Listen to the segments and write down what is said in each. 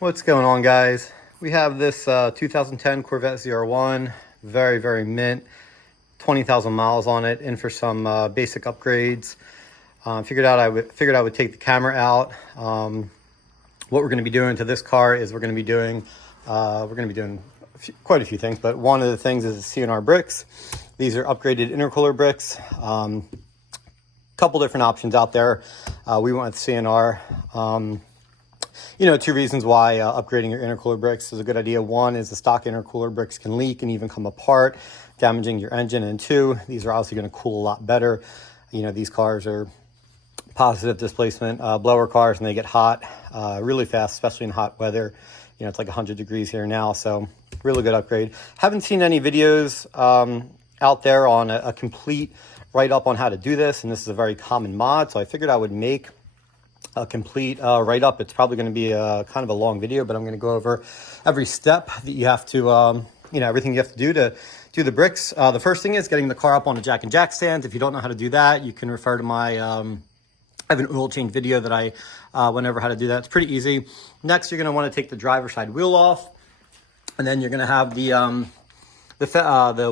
What's going on, guys? We have this 2010 Corvette ZR1, very mint, 20,000 miles on it, in for some basic upgrades. Figured I would take the camera out. What we're going to be doing to this car is we're going to be doing quite a few things, but one of the things is the CNR bricks. These are upgraded intercooler bricks. Couple different options out there. We went with CNR. Two reasons why upgrading your intercooler bricks is a good idea. One is the stock intercooler bricks can leak and even come apart, damaging your engine. And two, these are obviously going to cool a lot better. These cars are positive displacement blower cars, and they get hot really fast, especially in hot weather. It's like 100 degrees here now, so really good upgrade. Haven't seen any videos out there on a complete write-up on how to do this, and this is a very common mod, so I figured I would make a complete write-up. It's probably going to be kind of a long video, but I'm going to go over every step that you have to, everything you have to do the bricks. The first thing is getting the car up on a jack and jack stand. If you don't know how to do that, you can refer to my, I have an oil change video that I went over how to do that. It's pretty easy. Next, you're going to want to take the driver's side wheel off, and then you're going to have the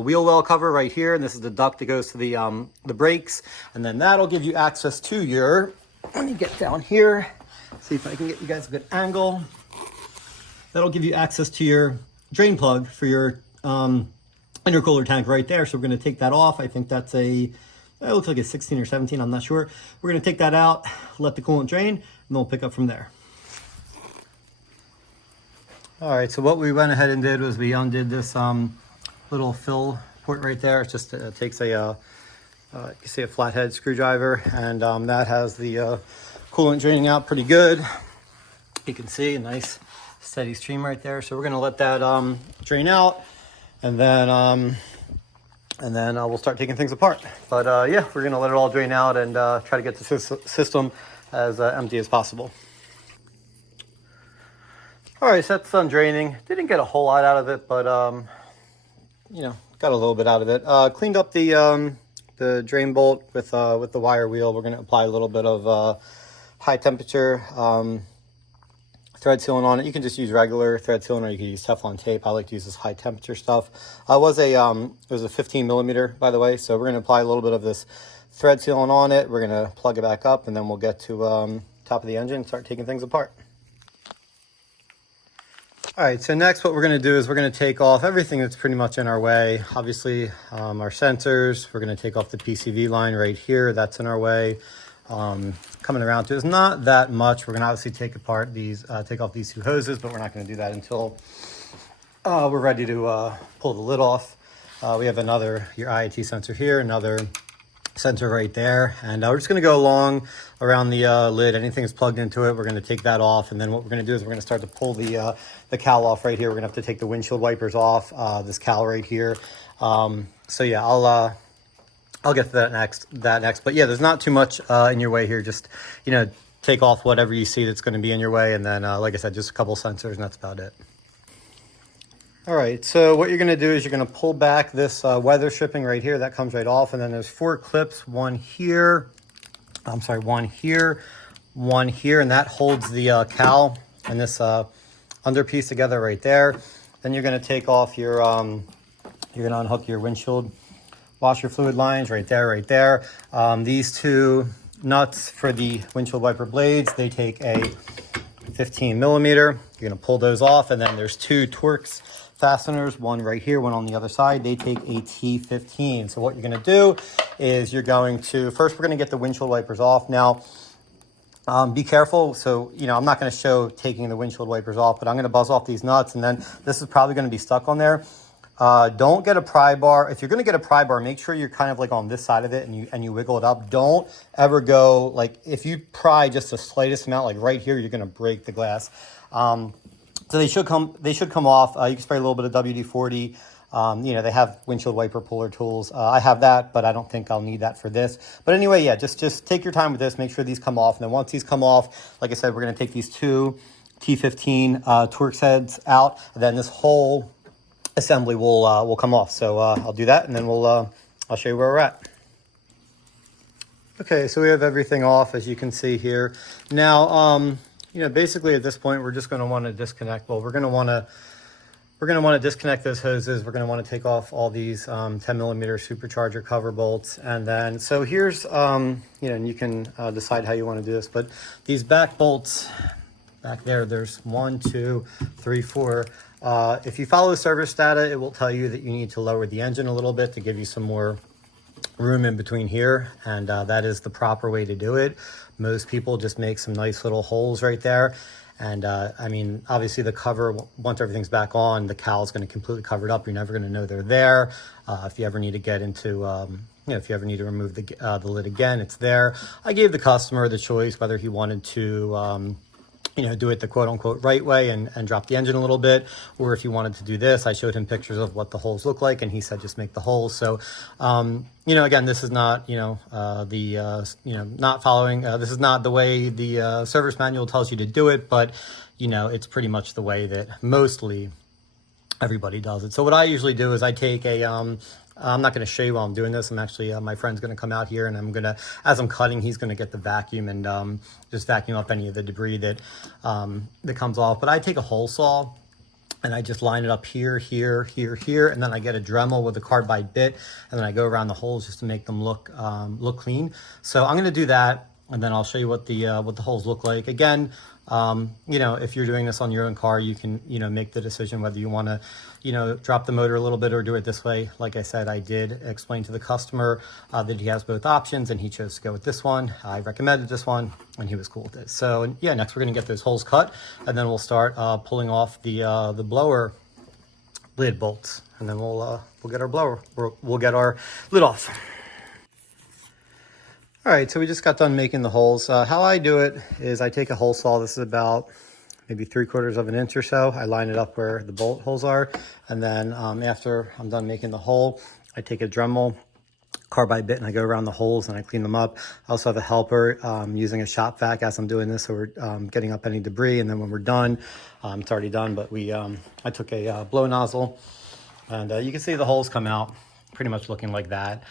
wheel well cover right here, and this is the duct that goes to the brakes, and then that'll give you access to your, let me get down here, see if I can get you guys a good angle. That'll give you access to your drain plug for your intercooler tank right there. So we're going to take that off. I think that's it looks like a 16 or 17, I'm not sure. We're going to take that out, let the coolant drain, and then we'll pick up from there. All right, so what we went ahead and did was we undid this little fill port right there. It just takes a you can see a flathead screwdriver, and that has the coolant draining out pretty good. You can see a nice steady stream right there. So we're going to let that drain out, and then we'll start taking things apart. But yeah, we're going to let it all drain out and try to get the system as empty as possible. All right, so that's done draining. Didn't get a whole lot out of it, but got a little bit out of it. Cleaned up the drain bolt with the wire wheel. We're going to apply a little bit of high temperature thread sealant on it. You can just use regular thread sealant, or you can use Teflon tape. I like to use this high temperature stuff. It was a 15 millimeter, by the way. So we're going to apply a little bit of this thread sealant on it. We're going to plug it back up, and then we'll get to top of the engine and start taking things apart. All right, so next what we're going to do is we're going to take off everything that's pretty much in our way. Obviously, our sensors. We're going to take off the PCV line right here. That's in our way. Coming around to is not that much. We're going to obviously take off these two hoses, but we're not going to do that until we're ready to pull the lid off. We have your IAT sensor here, another sensor right there, and we're just going to go along around the lid. Anything is plugged into it, we're going to take that off, and then what we're going to do is we're going to start to pull the cowl off right here. We're going to have to take the windshield wipers off, this cowl right here. So yeah, I'll get to that next. But yeah, there's not too much in your way here. Just take off whatever you see that's going to be in your way, and then like I said, just a couple sensors, and that's about it. All right, so what you're going to do is you're going to pull back this weather stripping right here. That comes right off, and then there's 4 clips, one here, and that holds the cowl and this under piece together right there. Then you're going to take off your, you're going to unhook your windshield washer fluid lines right there. These 2 nuts for the windshield wiper blades, they take a 15 millimeter. You're going to pull those off, and then there's 2 Torx fasteners, one right here, one on the other side. They take a T15. So what you're going to do is you're going to, first we're going to get the windshield wipers off. Now, be careful. So, I'm not going to show taking the windshield wipers off, but I'm going to buzz off these nuts, and then this is probably going to be stuck on there. Don't get a pry bar. If you're going to get a pry bar, make sure you're kind of like on this side of it, and you wiggle it up. Don't ever go, like, if you pry just the slightest amount, like right here, you're going to break the glass. So they should come off. You can spray a little bit of WD-40. They have windshield wiper puller tools. I have that, but I don't think I'll need that for this. But anyway, yeah, just take your time with this. Make sure these come off. And then once these come off, like I said, we're going to take these 2 T15 Torx heads out. And then this whole assembly will come off. So I'll do that, and then I'll show you where we're at. Okay, so we have everything off, as you can see here. Now, you know, basically at this point, we're just going to want to disconnect. Well, we're going to want to disconnect those hoses. We're going to want to take off all these 10 millimeter supercharger cover bolts. And then, so here's, you know, and you can decide how you want to do this, but these back bolts back there, there's 1, 2, 3, 4. If you follow service data, it will tell you that you need to lower the engine a little bit to give you some more room in between here, and that is the proper way to do it. Most people just make some nice little holes right there, and I mean, obviously the cover, once everything's back on, the cowl is going to completely cover it up. You're never going to know they're there. If you ever need to get into you know, if you ever need to remove the lid again, it's there. I gave the customer the choice whether he wanted to you know, do it the quote unquote right way and drop the engine a little bit, or if you wanted to do this. I showed him pictures of what the holes look like, and he said just make the holes. So you know, again, this is not, you know, you know, not following, this is not the way the service manual tells you to do it, but you know, it's pretty much the way that mostly everybody does it. So what I usually do is I take a I'm not going to show you while I'm doing this. I'm actually, my friend's going to come out here, and I'm going to, as I'm cutting, he's going to get the vacuum and just vacuum up any of the debris that that comes off. But I take a hole saw and I just line it up here, here, here, here, and then I get a Dremel with a carbide bit, and then I go around the holes just to make them look clean. So I'm going to do that, and then I'll show you what the holes look like. Again, you know, if you're doing this on your own car, you can, you know, make the decision whether you want to, you know, drop the motor a little bit or do it this way. Like I said, I did explain to the customer that he has both options, and he chose to go with this one. I recommended this one, and he was cool with it. So yeah, next we're going to get those holes cut, and then we'll start pulling off the blower lid bolts, and then we'll get our blower, we'll get our lid off. All right, so we just got done making the holes. How I do it is I take a hole saw. This is about maybe 3/4 of an inch or so. I line it up where the bolt holes are. And then after I'm done making the hole, I take a Dremel carbide bit and I go around the holes and I clean them up. I also have a helper using a shop vac as I'm doing this. So we're getting up any debris. And then when we're done, it's already done, but I took a blow nozzle, and you can see the holes come out pretty much looking like that.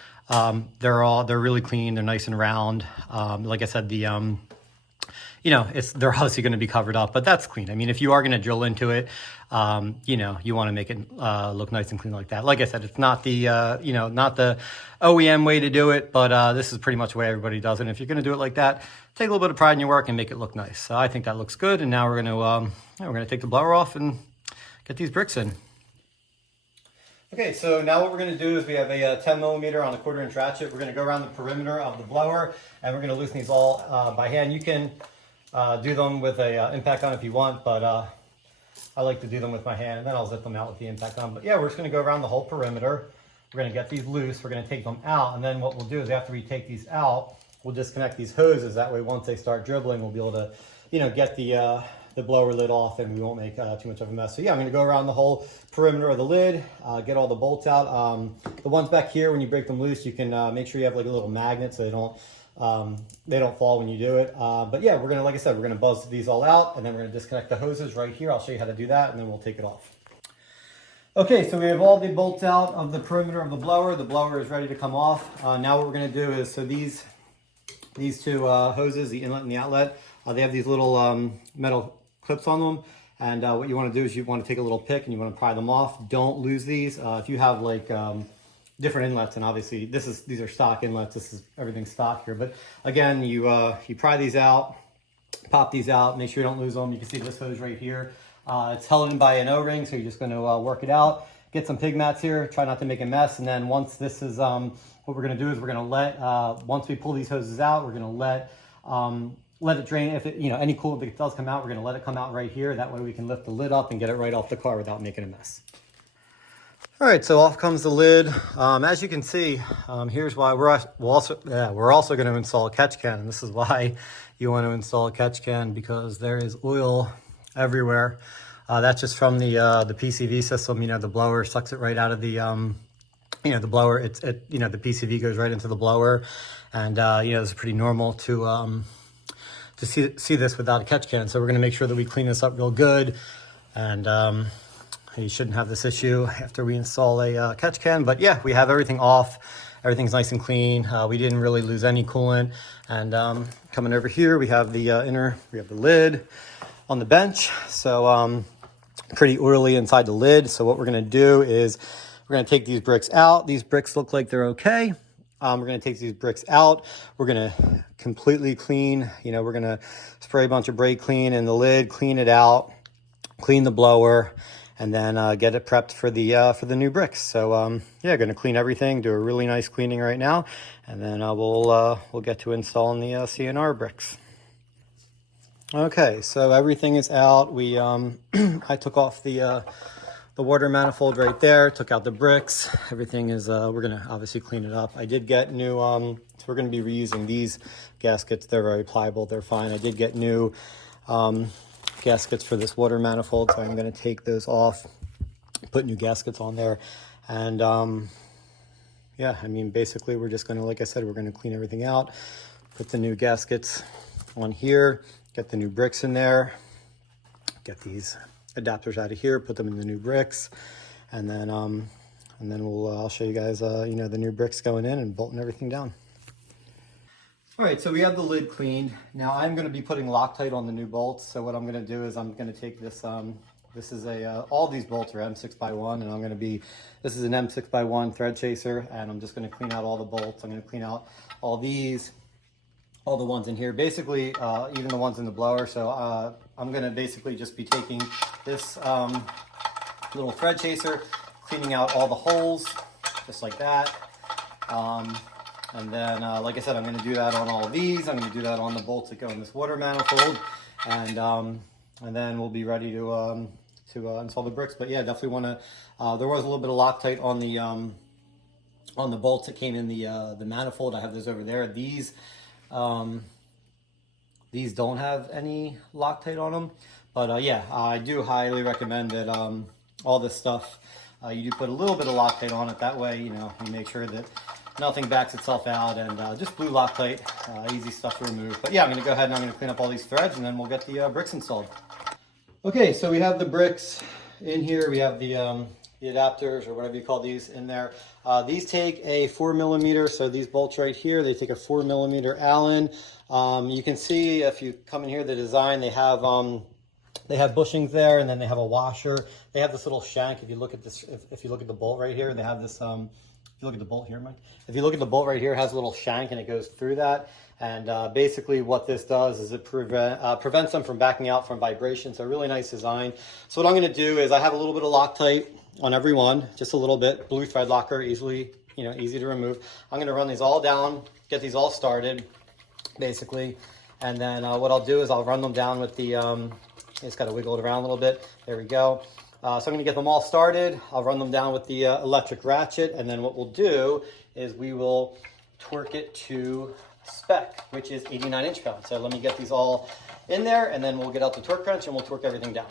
They're really clean. They're nice and round. Like I said, you know, they're obviously going to be covered up, but that's clean. I mean, if you are going to drill into it, you know, you want to make it look nice and clean like that. Like I said, it's not the, you know, not the OEM way to do it, but this is pretty much the way everybody does it. And if you're going to do it like that, take a little bit of pride in your work and make it look nice. So I think that looks good. And now we're going to take the blower off and get these bricks in. Okay, so now what we're going to do is we have a 10 millimeter on a 1/4 inch ratchet. We're going to go around the perimeter of the blower, and we're going to loosen these all by hand. You can do them with a impact on if you want, but I like to do them with my hand, and then I'll zip them out with the impact on. But yeah, we're just going to go around the whole perimeter. We're going to get these loose. We're going to take them out, and then what we'll do is after we take these out, we'll disconnect these hoses. That way, once they start dribbling, we'll be able to, you know, get the blower lid off, and we won't make too much of a mess. So yeah, I'm going to go around the whole perimeter of the lid, get all the bolts out. The ones back here, when you break them loose, you can make sure you have like a little magnet so they don't fall when you do it. But yeah, we're going to, like I said, we're going to buzz these all out, and then we're going to disconnect the hoses right here. I'll show you how to do that, and then we'll take it off. Okay, so we have all the bolts out of the perimeter of the blower. The blower is ready to come off. Now what we're going to do is, so these two hoses, the inlet and the outlet, they have these little metal clips on them, and what you want to do is you want to take a little pick and you want to pry them off. Don't lose these. If you have like different inlets, and obviously these are stock inlets, this is everything stock here, but again, you pry these out, pop these out, make sure you don't lose them. You can see this hose right here, it's held in by an O-ring, so you're just going to work it out, get some pig mats here, try not to make a mess, and then once this is what we're going to do is we're going to let once we pull these hoses out, we're going to let it drain. If it, you know, any coolant that does come out, we're going to let it come out right here. That way we can lift the lid up and get it right off the car without making a mess. All right, so off comes the lid. As you can see, here's why we're also going to install a catch can. And this is why you want to install a catch can, because there is oil everywhere. That's just from the PCV system. You know, the blower sucks it right out of the you know, the blower. You know, the PCV goes right into the blower, and you know, it's pretty normal to see this without a catch can. So we're going to make sure that we clean this up real good, and you shouldn't have this issue after we install a catch can. But yeah, we have everything off. Everything's nice and clean. We didn't really lose any coolant. And coming over here, we have the we have the lid on the bench. So pretty oily inside the lid. So what we're gonna do is we're gonna take these bricks out. These bricks look like they're okay. We're gonna take these bricks out. We're gonna completely clean, we're gonna spray a bunch of brake clean in the lid, clean it out, clean the blower, and then get it prepped for the new bricks. So yeah, gonna clean everything, do a really nice cleaning right now, and then we'll get to installing the CNR bricks. Okay, so everything is out. We I took off the water manifold right there, took out the bricks. Everything is we're gonna obviously clean it up. I did get new so we're gonna be reusing these gaskets. They're very pliable, they're fine. I did get new gaskets for this water manifold, so I'm gonna take those off, put new gaskets on there, and yeah, I mean, basically we're just gonna, like I said, we're gonna clean everything out, put the new gaskets on here, get the new bricks in there, get these adapters out of here, put them in the new bricks, and then I'll show you guys the new bricks going in and bolting everything down. All right, so we have the lid cleaned. Now I'm going to be putting Loctite on the new bolts. So what I'm going to do is I'm going to take this. This is all these bolts are M6x1, and this is an M6x1 thread chaser, and I'm just going to clean out all the bolts. I'm going to clean out all these, all the ones in here, basically even the ones in the blower. So I'm going to basically just be taking this little thread chaser, cleaning out all the holes, just like that. And then, like I said, I'm going to do that on all of these. I'm going to do that on the bolts that go in this water manifold, and then we'll be ready to install the bricks. But yeah, definitely want to. There was a little bit of Loctite on the bolts that came in the manifold. I have those over there. These don't have any Loctite on them, but yeah, I do highly recommend that all this stuff you do put a little bit of Loctite on it. That way, you make sure that nothing backs itself out, and just blue Loctite, easy stuff to remove. But yeah, I'm going to go ahead and I'm going to clean up all these threads, and then we'll get the bricks installed. Okay, so we have the bricks in here. We have the adapters, or whatever you call these, in there. These take a 4mm, so these bolts right here, they take a 4mm Allen. You can see if you come in here, the design, they have bushings there, and then they have a washer. They have this little shank. If you look at this, if you look at the bolt right here, they have this. If you look at the bolt here, Mike. If you look at the bolt right here, it has a little shank, and it goes through that. And basically what this does is it prevents them from backing out from vibration. So really nice design. So what I'm going to do is I have a little bit of Loctite on every one, just a little bit. Blue thread locker, easy to remove. I'm going to run these all down, get these all started, basically. And then what I'll do is I'll run them down with the, just got to wiggle it around a little bit. There we go. So I'm going to get them all started. I'll run them down with the electric ratchet, and then what we'll do is we will torque it to spec, which is 89 inch-pounds. So let me get these all in there, and then we'll get out the torque wrench and we'll torque everything down.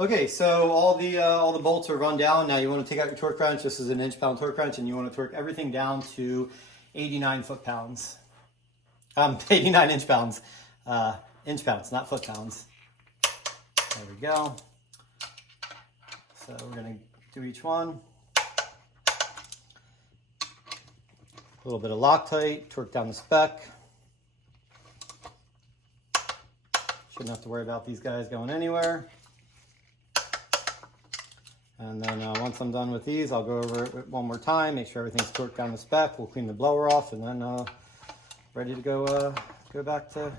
Okay, so all the bolts are run down. Now you want to take out your torque wrench. This is an inch-pound torque wrench, and you want to torque everything down to 89 foot-pounds. 89 inch-pounds. Inch-pounds, not foot-pounds. There we go. So we're going to do each one. A little bit of Loctite, torque down the spec. Shouldn't have to worry about these guys going anywhere. And then once I'm done with these, I'll go over it one more time, make sure everything's torqued down the spec. We'll clean the blower off, and then ready to go back together.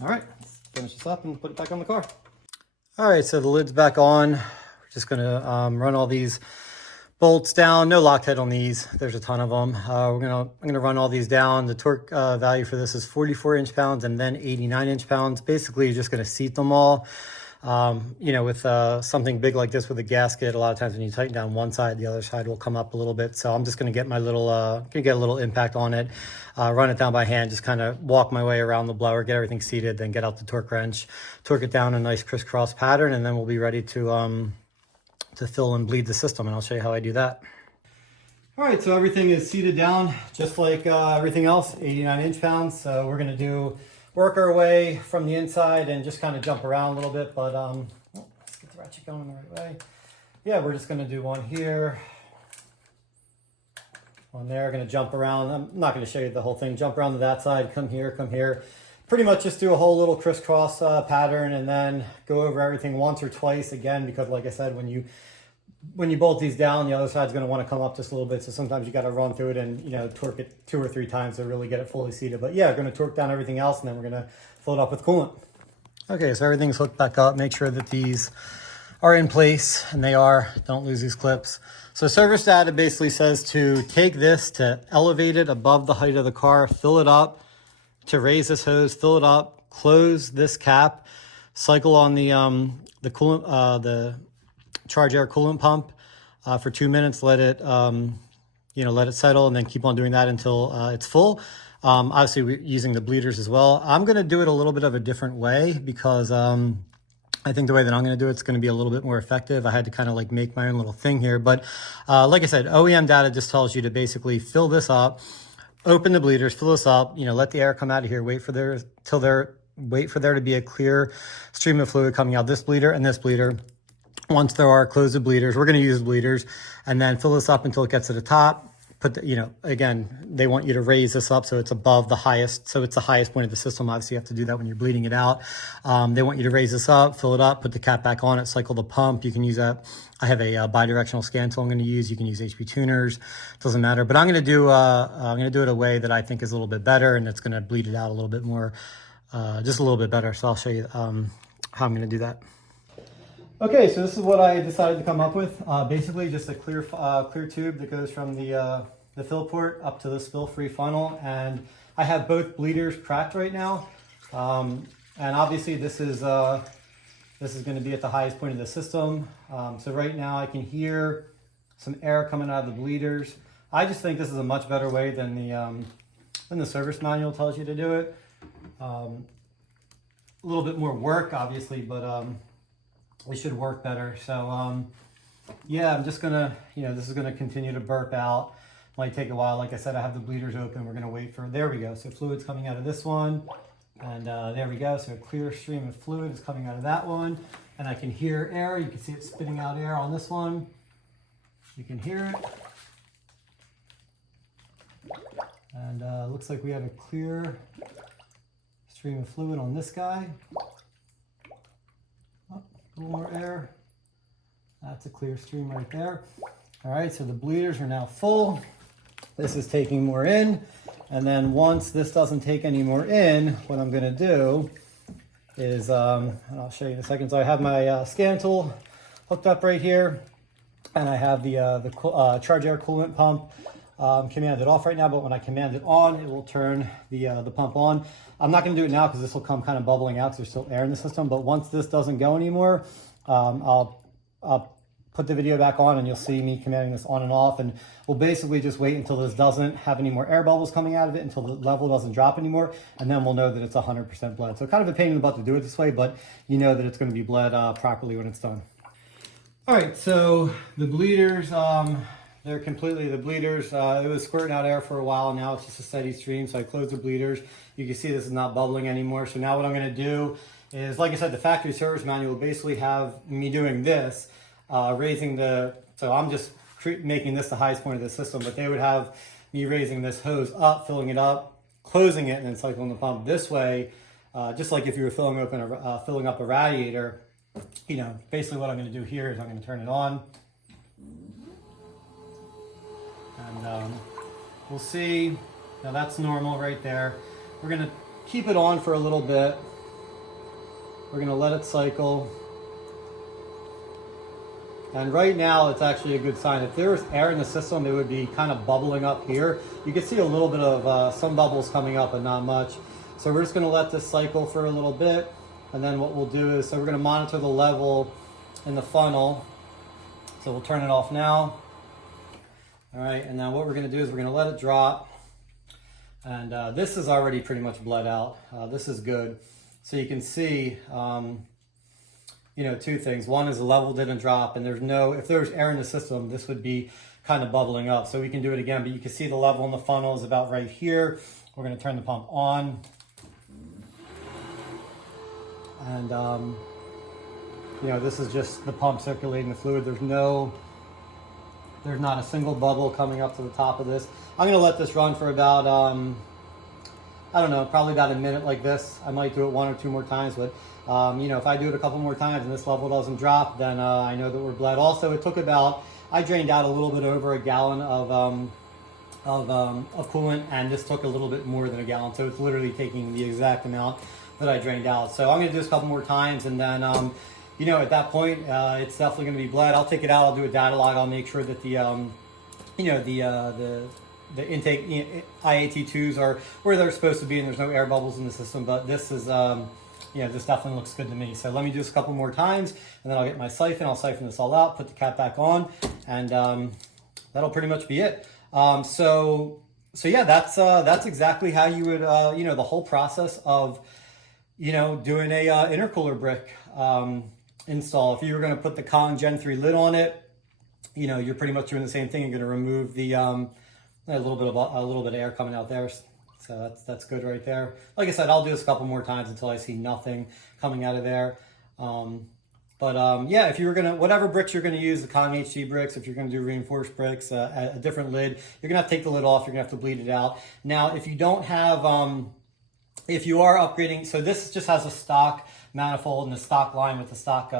All right, let's finish this up and put it back on the car. All right, so the lid's back on. We're just gonna run all these bolts down. No Loctite on these. There's a ton of them. I'm gonna run all these down. The torque value for this is 44 inch-pounds and then 89 inch-pounds. Basically, you're just gonna seat them all. With something big like this with a gasket, a lot of times when you tighten down one side, the other side will come up a little bit. So I'm just gonna get my little, get a little impact on it, run it down by hand, just kind of walk my way around the blower, get everything seated, then get out the torque wrench, torque it down in a nice crisscross pattern, and then we'll be ready to fill and bleed the system, and I'll show you how I do that. All right, so everything is seated down just like everything else, 89 inch-pounds. So we're gonna work our way from the inside and just kind of jump around a little bit, but let's get the ratchet going the right way. Yeah, we're just gonna do one here, on there. Going to jump around. I'm not going to show you the whole thing. Jump around to that side, come here, come here. Pretty much just do a whole little crisscross pattern, and then go over everything once or twice again, because like I said, when you bolt these down, the other side's going to want to come up just a little bit. So sometimes you got to run through it and, you know, torque it 2 or 3 times to really get it fully seated. But yeah, we're going to torque down everything else, and then we're going to fill it up with coolant. Okay, so everything's hooked back up. Make sure that these are in place, and they are. Don't lose these clips. So service data basically says to take this, to elevate it above the height of the car, fill it up, to raise this hose, fill it up, close this cap, cycle on the coolant, the charge air coolant pump for 2 minutes. Let it, let it settle, and then keep on doing that until it's full. Obviously, we're using the bleeders as well. I'm going to do it a little bit of a different way, because I think the way that I'm going to do it's going to be a little bit more effective. I had to kind of like make my own little thing here. But like I said, OEM data just tells you to basically fill this up, open the bleeders, fill this up, let the air come out of here, wait for there to be a clear stream of fluid coming out this bleeder and this bleeder. Once there are, close the bleeders. We're going to use bleeders, and then fill this up until it gets to the top. Put the, again, they want you to raise this up so it's above the highest, so it's the highest point of the system. Obviously, you have to do that when you're bleeding it out. They want you to raise this up, fill it up, put the cap back on it, cycle the pump. You can use that. I have a bidirectional scan tool I'm going to use. You can use HP tuners. Doesn't matter. But I'm going to do it a way that I think is a little bit better, and it's going to bleed it out a little bit more, just a little bit better. So I'll show you how I'm going to do that. Okay, so this is what I decided to come up with. Basically, just a clear tube that goes from the fill port up to the spill-free funnel, and I have both bleeders cracked right now. And obviously, this is going to be at the highest point of the system. So right now, I can hear some air coming out of the bleeders. I just think this is a much better way than the service manual tells you to do it. A little bit more work, obviously, but it should work better. So yeah, I'm just gonna, this is gonna continue to burp out. Might take a while. Like I said, I have the bleeders open. We're gonna wait for, there we go. So fluid's coming out of this one, and there we go. So a clear stream of fluid is coming out of that one, and I can hear air. You can see it spitting out air on this one. You can hear it. And looks like we have a clear stream of fluid on this guy. A little more air. That's a clear stream right there. All right, so the bleeders are now full. This is taking more in. And then once this doesn't take any more in, what I'm gonna do is, and I'll show you in a second. So I have my scan tool hooked up right here, and I have the charge air coolant pump commanded off right now, but when I command it on, it will turn the pump on. I'm not going to do it now because this will come kind of bubbling out because there's still air in the system. But once this doesn't go anymore, I'll put the video back on, and you'll see me commanding this on and off. And we'll basically just wait until this doesn't have any more air bubbles coming out of it, until the level doesn't drop anymore, and then we'll know that it's 100% bled. So kind of a pain in the butt to do it this way, but you know that it's going to be bled properly when it's done. All right, so the bleeders, they're completely, the bleeders, it was squirting out air for a while. Now it's just a steady stream. So I closed the bleeders. You can see this is not bubbling anymore. So now what I'm going to do is, like I said, the factory service manual will basically have me doing this, raising the, so I'm just making this the highest point of the system, but they would have me raising this hose up, filling it up, closing it, and then cycling the pump this way, just like if you were filling up a radiator. Basically what I'm going to do here is I'm going to turn it on. And we'll see. Now that's normal right there. We're going to keep it on for a little bit. We're going to let it cycle. And right now it's actually a good sign. If there was air in the system, it would be kind of bubbling up here. You can see a little bit of some bubbles coming up, but not much. So we're just going to let this cycle for a little bit. And then what we'll do is, so we're going to monitor the level in the funnel. So we'll turn it off now. All right, and now what we're going to do is we're going to let it drop. And this is already pretty much bled out. This is good. So you can see, two things. One is the level didn't drop, and if there was air in the system, this would be kind of bubbling up. So we can do it again, but you can see the level in the funnel is about right here. We're going to turn the pump on. And, this is just the pump circulating the fluid. There's no There's not a single bubble coming up to the top of this. I'm gonna let this run for about, I don't know, probably about a minute like this. I might do it 1 or 2 more times, but you know, if I do it a couple more times and this level doesn't drop, then I know that we're bled. Also, it took about, I drained out a little bit over a gallon of coolant, and this took a little bit more than a gallon, so it's literally taking the exact amount that I drained out. So I'm gonna do this a couple more times, and then you know, at that point, it's definitely gonna be bled. I'll take it out, I'll do a data log, I'll make sure that the you know, the intake IAT2s are where they're supposed to be and there's no air bubbles in the system. But this is you know, this definitely looks good to me. So let me do this a couple more times, and then I'll get my siphon, I'll siphon this all out, put the cap back on, and that'll pretty much be it. So yeah, that's exactly how you would you know, the whole process of, you know, doing a intercooler brick install. If you were going to put the Kong Gen 3 lid on it, you know, you're pretty much doing the same thing. You're going to remove the a little bit of air coming out there. So that's good right there. Like I said, I'll do this a couple more times until I see nothing coming out of there. Yeah, if you were gonna, whatever bricks you're gonna use, the Kong HD bricks, if you're gonna do reinforced bricks, a different lid, you're gonna have to take the lid off, you're gonna have to bleed it out. Now, if you don't have, if you are upgrading, so this just has a stock manifold and a stock line with the stock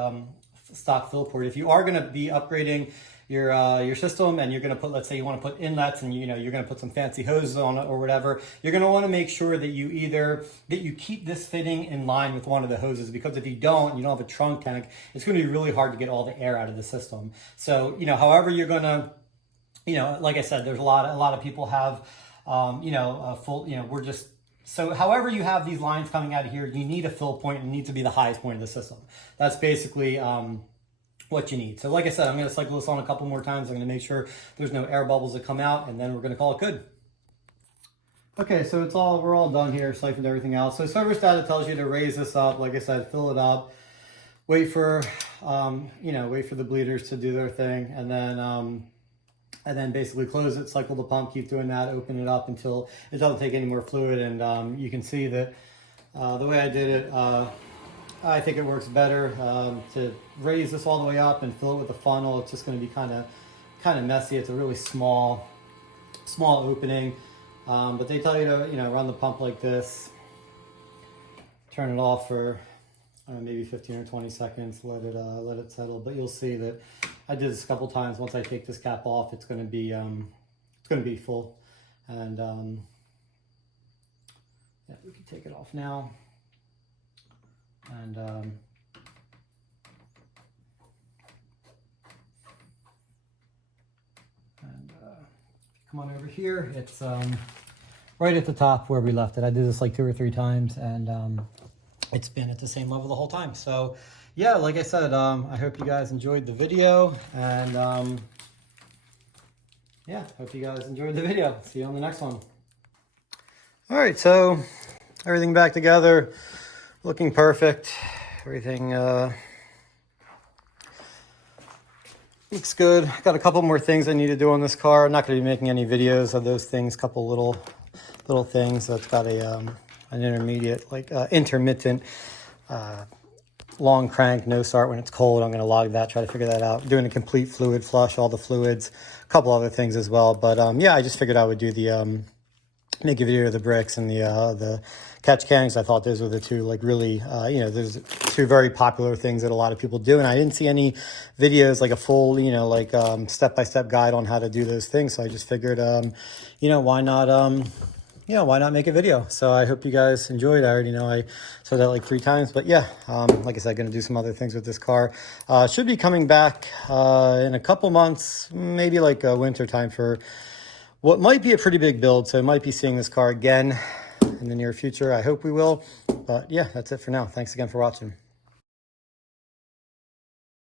fill port. If you are gonna be upgrading your system, and you're going to put, let's say you want to put inlets, and you know, you're going to put some fancy hoses on it or whatever, you're going to want to make sure that you keep this fitting in line with one of the hoses, because if you don't have a trunk tank, it's going to be really hard to get all the air out of the system. So, you know, however you're going to, you know, like I said, there's a lot of people have, you know, full, you know, so however you have these lines coming out of here, you need a fill point, and it needs to be the highest point of the system. That's basically, what you need. So like I said, I'm going to cycle this on a couple more times. I'm going to make sure there's no air bubbles that come out, and then we're going to call it good. Okay, so we're all done here, siphoned everything out. So service data tells you to raise this up. Like I said, fill it up, wait for, you know, wait for the bleeders to do their thing, and then basically close it, cycle the pump, keep doing that, open it up until it doesn't take any more fluid. And you can see that the way I did it, I think it works better to raise this all the way up and fill it with a funnel. It's just going to be kind of messy. It's a really small opening, but they tell you to, you know, run the pump like this, turn it off for maybe 15 or 20 seconds, let it settle. But you'll see that I did this a couple times. Once I take this cap off, it's going to be full. And yeah, we can take it off now. And come on over here. It's right at the top where we left it. I did this like 2 or 3 times, and it's been at the same level the whole time. So yeah, like I said, I hope you guys enjoyed the video, and yeah, hope you guys enjoyed the video. See you on the next one. All right, so everything back together. Looking perfect. Everything looks good. Got a couple more things I need to do on this car. I'm not going to be making any videos of those things. Couple little things. So it's got an intermediate, like intermittent long crank, no start when it's cold. I'm going to log that, try to figure that out. Doing a complete fluid flush, all the fluids, a couple other things as well. But yeah, I just figured I would do the make a video of the bricks and the catch cans. I thought those were the two, like, really, you know, there's 2 very popular things that a lot of people do. And I didn't see any videos, like a full, you know, like step-by-step guide on how to do those things. So I just figured, you know, why not make a video? So I hope you guys enjoyed. I already know I said that like 3 times, but yeah, like I said, going to do some other things with this car. Should be coming back in a couple months, maybe like winter time, for what might be a pretty big build. So I might be seeing this car again in the near future. I hope we will. But yeah, that's it for now. Thanks again for watching.